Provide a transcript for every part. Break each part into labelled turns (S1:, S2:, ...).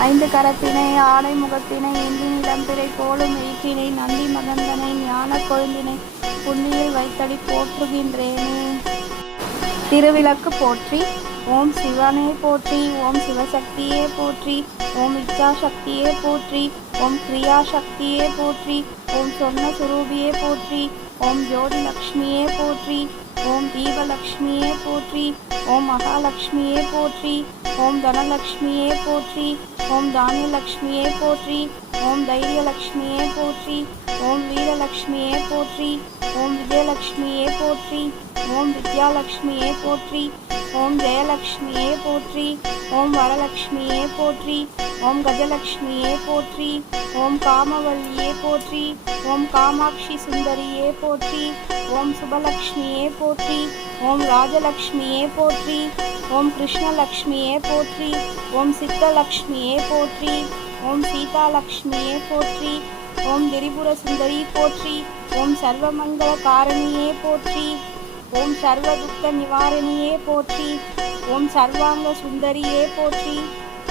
S1: ஐந்து கரத்தினை ஆடை முகத்தினை இந்தி நிலம்பிரை போலும் ஈற்றினை நந்தி மகந்தனை ஞான கொழுந்தினை புண்ணியில் வைத்தடி போற்றுகின்றேனே. திருவிளக்கு போற்றி ஓம் சிவனே போற்றி ஓம் சிவசக்தியே போற்றி. ओम इच्छा शक्ति ये पोत्री ओम क्रिया शक्ति ये पोत्री ओम स्वर्ण स्वरूप ये पोत्री ओम ज्योति लक्ष्मी ये पोत्री ओम दीप लक्ष्मी ये पोत्री ओम महालक्ष्मी ये पोत्री ओम धनलक्ष्मी ये पोत्री ओम धान्य लक्ष्मी ये पोत्री ओम धैर्य लक्ष्मी ये पोत्री ओम वीरलक्ष्मी ये पोत्री ओम विजयलक्ष्मी ये पोत्री ओम विद्यालक्ष्मी ये पोत्री ओम जयलक्ष्मी पोत्री ओम वरलक्ष्मी पोत्री ओम गजलक्ष्मी पोत्री ओम कामवल्लिये पोत्री ओम कामाक्षि सुंदरिये पोत्री ओम सुबलक्ष्मी पोत्री ओम राजलक्ष्मी पोत्री ओम कृष्णलक्ष्मी पोत्री ओम सिद्धलक्ष्मी पोत्री ओम सीतालक्ष्मी पोत्री ओम गिरीपुर सुंदरी पोत्री ओम सर्वमंगल कारणिये पोत्री ஓம் சர்வ துக்க நிவாரணியே போற்றி. ஓம் சர்வாங்க சுந்தரியே போற்றி.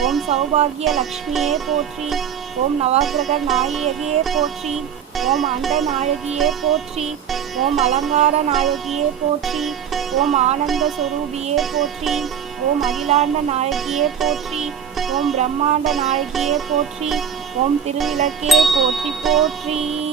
S1: ஓம் சௌபாகிய லக்ஷ்மியே போற்றி. ஓம் நவகிரக நாயகியே போற்றி. ஓம் அண்ட நாயகியே போற்றி. ஓம் அலங்கார நாயகியே போற்றி. ஓம் ஆனந்த சுரூபியே போற்றி. ஓம் அகிலாண்ட நாயகியே போற்றி. ஓம் பிரம்மாண்ட நாயகியே போற்றி. ஓம் திருவிளக்கே போற்றி போற்றி.